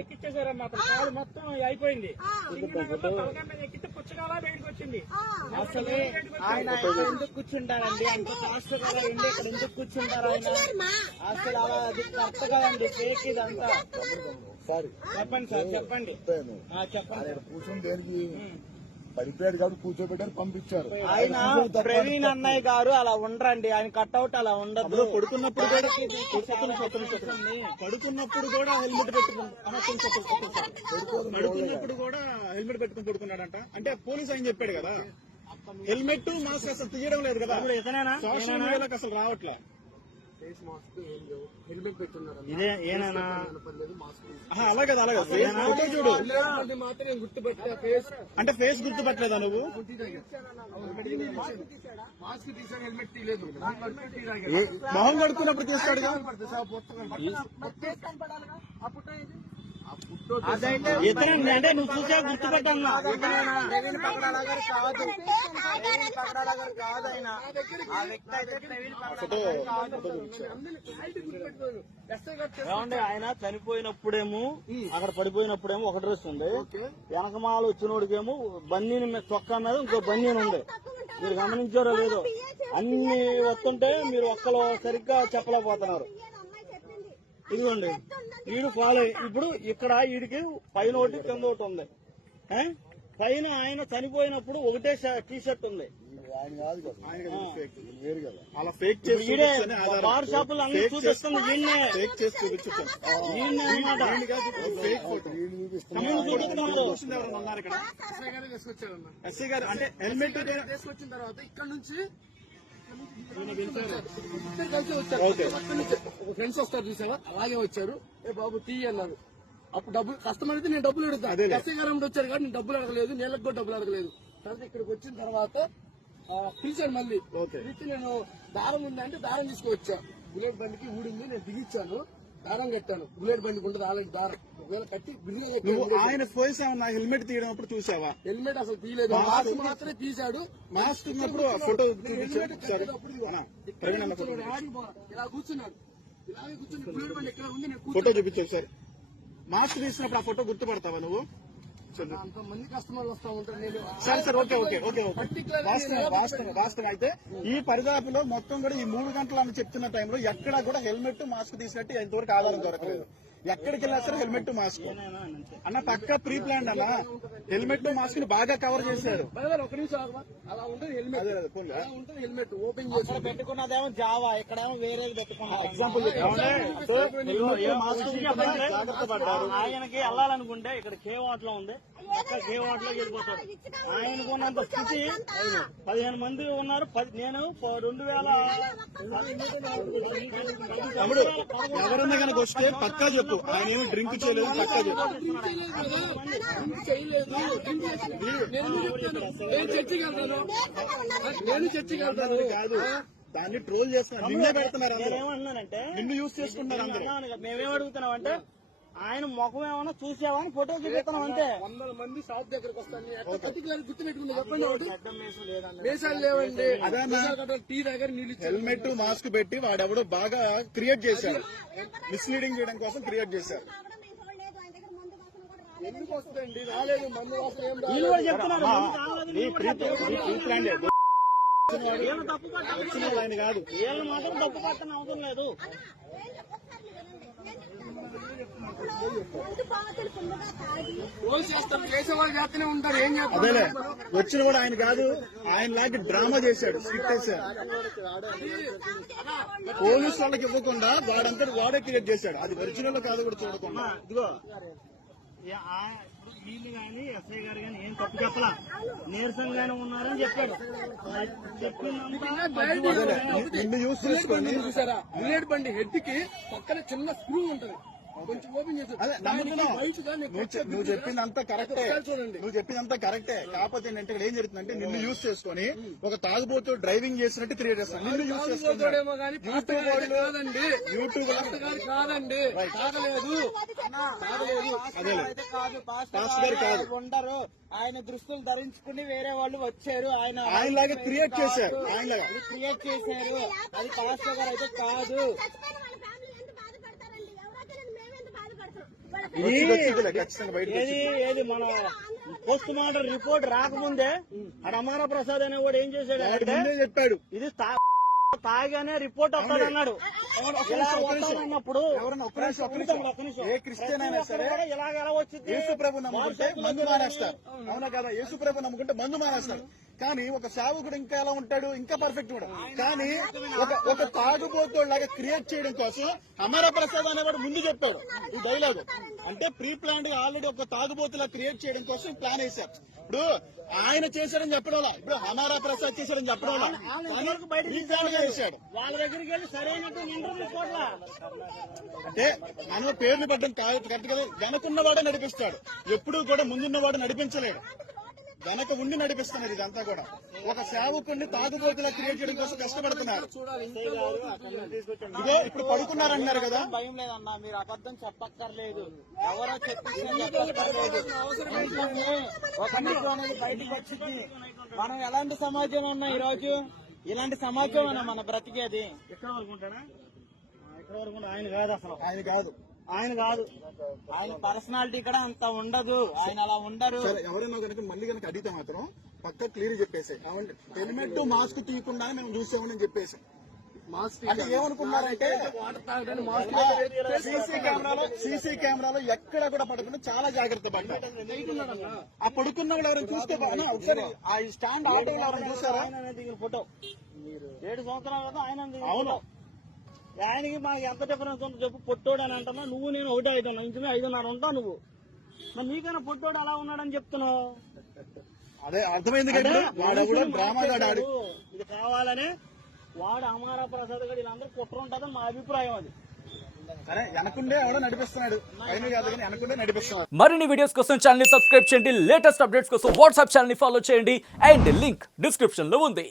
ఎక్కిచ్చేసారమ్మా కాలు మొత్తం అయిపోయింది. ఎక్కితే పుచ్చకాల బయటకు వచ్చింది. అసలు ఆయన ఎందుకు కూర్చుంటారండి? అంత ఫాస్ట్ గా ఉండి ఇక్కడ ఎందుకు కూర్చుంటారు ఆయన? అసలు అలా అది కరెక్ట్ కదండి, ఫేక్ ఇదంతా. చెప్పండి సార్, చెప్పండి చెప్పండి. కూర్చొని దేనికి పడిపోయాడు కాబట్టి కూర్చోబెట్టారు, పంపించారు. ఆయన ప్రవీణ్ అన్నయ్య గారు అలా ఉండరండి, ఆయన కట్అవుట్ అలా ఉండదు. పడుకున్నప్పుడు కూడా పడుకున్నప్పుడు కూడా హెల్మెట్ పడుకున్నప్పుడు కూడా హెల్మెట్ పెట్టుకుని పడుకున్నాడంట. అంటే పోలీస్ ఆయన చెప్పాడు కదా, హెల్మెట్ మాస్క్ అసలు తీయడం లేదు కదా, సోషల్ మీడియాలోకి అసలు రావట్లే. హెల్మెట్ పెట్టున్నారు అలాగే అలాగే ఫోటో చూడు. అంటే ఫేస్ గుర్తుపట్టలేదా నువ్వు? మాస్క్ తీసాను, హెల్మెట్ తీయలేదు. మొహం కడుక్కున్నప్పుడు తీస్తాడు. అంటే నువ్వు చూసా గుర్తుపెట్టన్నా? ఏమండి, ఆయన చనిపోయినప్పుడేమో అక్కడ పడిపోయినప్పుడేమో ఒక డ్రెస్ ఉంది, వెనకమాల వచ్చినోడికేమో బన్నీని చొక్కా మీద ఇంకో బన్నీని ఉంది. మీరు గమనించారో లేదో? అన్ని వస్తుంటే మీరు ఒక్కలో సరిగ్గా చెప్పలేకపోతున్నారు. ఇదిగోండి, వీడు ఫాలో ఇప్పుడు ఇక్కడ వీడికి పైన ఒకటి కింద ఒకటి ఉంది. పైన ఆయన చనిపోయినప్పుడు ఒకటే టీ షర్ట్ ఉంది. అలా ఫేక్ చేసి బార్ షాపులు అన్ని చూపిస్తుంది ఈయన్నే. ఫేక్ చేసి చూపించాను ఉన్నారు ఇక్కడ. ఎస్ఐ గారు అంటే హెల్మెట్ తీసుకొచ్చిన తర్వాత ఇక్కడ నుంచి కలిసి వచ్చారు. ఫ్రెండ్స్ వస్తారు చూసారా, అలాగే వచ్చారు. ఏ బాబు టీ అన్నారు. అప్పుడు డబ్బులు కస్టమర్ అయితే నేను డబ్బులు అడుగుతాను. ఎస్ఐ గారు వచ్చారు కాబట్టి నేను డబ్బులు అడగలేదు, నీళ్ళకి కూడా డబ్బులు అడగలేదు. తర్వాత ఇక్కడికి వచ్చిన తర్వాత పిలిచాను. మళ్ళీ పిలిచి నేను దారం ఉందంటే దారం తీసుకువచ్చా. బుల్లెట్ బండికి ఊడింది, నేను దిగిచ్చాను, దారం కట్టాను. బుల్లెట్ బండికి ఉంటుంది అలాంటి దారం, ఒకవేళ కట్టి ఆయన ఫోర్స్ ఏమన్నా హెల్మెట్ తీయడం అప్పుడు చూసావా? హెల్మెట్ అసలు తీయలేదు, మాస్క్ మాత్రమే తీశాడు. మాస్క్ ఉన్నప్పుడు ఫోటో ఇలా కూర్చున్నాడు, ఇలాగే కూర్చుని బుల్లెట్ బండి ఎక్కడ ఉంది ఫోటో చూపించావు సార్. మాస్క్ తీసినప్పుడు ఆ ఫోటో గుర్తుపడతావా నువ్వు? అంతమంది కస్టమర్లు వస్తా ఉంటారు. నేను సరే సార్, ఓకే ఓకే ఓకే వాస్తవం అయితే ఈ పరిదాపులో మొత్తం కూడా ఈ 3 గంటలు అని చెప్తున్న టైంలో ఎక్కడా కూడా హెల్మెట్ మాస్క్ తీసినట్టు ఎంతవరకు ఆధారం దొరకలేదు. ఎక్కడికి వెళ్ళా సరే హెల్మెట్ మాస్క్ అన్న పక్కా ప్రీ ప్లాన్ అన్న. హెల్మెట్ మాస్క్ ని బాగా కవర్ చేశారు. ఒక నిమిషం అలా ఉంటుంది హెల్మెట్ ఓపెన్ చేసి పెట్టుకున్నదేమో జావా, ఇక్కడేమో వేరేది పెట్టుకున్నా. ఎగ్జాంపుల్ జాగ్రత్త పడ్డారు. ఆయనకి వెళ్ళాలనుకుంటే ఇక్కడ కేవాట్ లో ఉంది, కే వాట్ లో వెళ్ళిపోతాడు. ఆయనకున్నంత స్థితి 15 మంది ఉన్నారు. నేను 2000 తమ్ముడు ఎవరన్నా కనుక వస్తే పక్కా చెప్పు. ఆయన ఏమి డ్రింక్ చేయలేదు, పక్కా చెప్పు. నేను చర్చికి వెళ్తాను కాదు, దాన్ని ట్రోల్ చేస్తున్నారు, నిన్నే పెడుతున్నారు. ఏమన్నానంటే నిన్ను యూజ్ చేసుకుంటారు అందరూ. మేమేం అడుగుతున్నాం అంటే ఆయన ముఖం ఏమన్నా చూసావా అని ఫోటో చూపిస్తున్నాం అంతే. 100 మంది షాప్ దగ్గరకు వస్తాను, పర్టికులర్ గుర్తుపెట్టుకుంది చెప్పండి. ఒకటి మేసాలు లేవండి, టీ దగ్గర నీళ్ళు. హెల్మెట్ మాస్క్ పెట్టి వాడెవడో బాగా క్రియేట్ చేశారు, మిస్లీడింగ్ చేయడం కోసం క్రియేట్ చేశారు. ఎందుకు వస్తుందండి? రాలేదు, మందు వాసన ఏం వీళ్ళు కూడా చెప్తున్నారు ఆయన కాదు. వీళ్ళు మాత్రం తప్పు పట్టని అవసరం లేదు. చేసేవాళ్ళు చేస్తూనే ఉంటారు, ఏం చేస్తారు? అదేలే, వచ్చిన కూడా ఆయన కాదు, ఆయన లాంటి డ్రామా చేశాడు, స్క్రిప్ట్ వేశాడు. పోలీసు వాళ్ళకి ఇవ్వకుండా వాడంతా వాడే క్రియేట్ చేశాడు. అది ఒరిజినల్ కాదు కూడా చూడకుండా. ఇదిగో వీళ్ళు గాని ఎస్ఐ గారు గాని ఏం తప్పు చెప్పలా, నీరసంగానే ఉన్నారని చెప్పాడు. నిన్ను యూజ్ చేసుకొని చూసారా, బుల్లెట్ బండి హెడ్ కి పక్కన చిన్న స్క్రూ ఉంటది, కొంచెం ఓపెన్ చేసి. నువ్వు చెప్పిందంతా కరెక్టే, నువ్వు చెప్పిందంతా కరెక్టే. కాకపోతే ఏంటంటే ఇక్కడ ఏం జరుగుతుందంటే నిన్ను యూజ్ చేసుకుని ఒక తాగుబోతు డ్రైవింగ్ చేసినట్టు క్రియేట్ చేస్తాను. నిన్ను యూజ్ చేసుకుంటాడేమో కానీ కాదండి, యూట్యూబ్ కాదండి, తాగలేదు. పాస్టర్ కాదు, ఉండరు. ఆయన దుస్తులు ధరించుకుని వేరే వాళ్ళు వచ్చారు, ఆయనలాగా క్రియేట్ చేశారు. ఆయనలాగా క్రియేట్ చేశారు. అది పాస్టర్ గారు అయితే కాదు. వచ్చిందిలే, ఖచ్చితంగా బయటకు ఏది ఏది మన పోస్ట్ మార్టం రిపోర్ట్ రాకముందే ఆడ అమర ప్రసాద్ అనేవాడు ఏం చేశాడు వాడు అంటే ముందే చెప్పాడు. ఇది తాగానే రిపోర్ట్ వస్తాడు అన్నాడు. అవును, ఒక్క ఇలా నిమిషం, ఒక్క నిమిషం. అన్నప్పుడు ఎవరన్నా ఒక్క నిమిషం. ఏ క్రిస్టియన్ అయినా సరే ఇలాగ ఎలా వచ్చింది? యేసు ప్రభు నమ్ముకుంటే మందు మానేస్తారు. అవునా కదా? యేసు ప్రభు నమ్ముకుంటే మందు మానేస్తారు. కానీ ఒక సేవకుడు ఇంకా ఎలా ఉంటాడు? ఇంకా పర్ఫెక్ట్ కూడా. కానీ ఒక తాగుబోతులాగా క్రియేట్ చేయడం కోసం అమర ప్రసాద్ అనేవాడు ముందు చెప్పాడు ఈ డైలాగ్. అంటే ప్రీ ప్లాన్ ఆల్రెడీ ఒక తాగుబోతులా క్రియేట్ చేయడం కోసం ప్లాన్ వేశారు. ఇప్పుడు ఆయన చేశాడని చెప్పడం, ఇప్పుడు అమర ప్రసాద్ చేశాడని చెప్పడం వేశాడు. వాళ్ళ దగ్గరికి వెళ్ళి సరైనట్టు ఇంటర్వ్యూ తీసుకోవట్లా. అంటే మనం పేర్లు పెట్టడం కరెక్ట్ కదా. వెనకున్నవాడే నడిపిస్తాడు, ఎప్పుడూ కూడా ముందున్నవాడు నడిపించలేడు. వెనక ఉండి నడిపిస్తున్నారు. ఇదంతా కూడా ఒక సేవకుడిని తాగుబోతులా క్రియేట్ చేయడం కోసం కష్టపడుతున్నారు. ఇదో ఇప్పుడు పడుకున్నారన్నారు కదా. భయం లేదన్నా, మీరు అబద్ధం చెప్పక్కర్లేదు. ఎవరో చెప్పక్కర్లేదు. ఒక నిజం అనేది బయటకు వచ్చింది. మనం ఎలాంటి సమాజం ఉన్నా ఈ రోజు ఇలాంటి సమాజం అన్న మన బ్రతికేది. ఎక్కడ వరకు ఉంటాడా? ఎక్కడ వరకు ఉంటా? ఆయన కాదు, అసలు ఆయన కాదు. ఆయన పర్సనాలిటీ కూడా అంత ఉండదు. ఆయన అలా ఉండరు. సరే, ఎవరైనా కనుక మళ్ళీ కనుక అడిగితే మాత్రం పక్క క్లియర్ చెప్పేసి హెల్మెట్ మాస్క్ తీయకుండానే మేము చూసామని చెప్పేసి. అంటే ఏమనుకున్నారంటే సీసీ కెమెరాలో ఎక్కడ కూడా పడకుండా చాలా జాగ్రత్త పడ్డారు. ఆ పడుకున్న వాళ్ళు ఎవరైనా చూస్తే ఒకసారి ఆ స్టాండ్ ఆటో ఎవరైనా చూసారా? ఫోటో 7 సంవత్సరాలు కదా ఆయన. అవును, ఆయనకి మాకు ఎంత డిఫరెన్స్ ఉందో చెప్పు. పొట్టోడు అని అంటున్నా నువ్వు, నేను 1.5 ఇంచుమే 5.5 ఉంటావు నువ్వు. మరి నీకైనా పొట్టోడు అలా ఉన్నాడని చెప్తున్నావు. అదే అర్థమైంది కదా. వాడు డ్రామా ఆడాడు. ఇది కావాలనే వాడు అమర ప్రసాద్ గారు వీళ్ళందరూ కుట్ర ఉంటుందని మా అభిప్రాయం. అది సరే, వెనకుండే ఎవడో నడిపిస్తున్నాడు. అయినా కాదు కానీ వెనకుండే నడిపిస్తున్నాడు. మరిన్ని వీడియోస్ కోసం ఛానల్ ని సబ్స్క్రైబ్ చేయండి. లేటెస్ట్ అప్డేట్స్ కోసం వాట్సాప్ ఛానల్ ని ఫాలో చేయండి. అండ్ లింక్ డిస్క్రిప్షన్ లో ఉంది.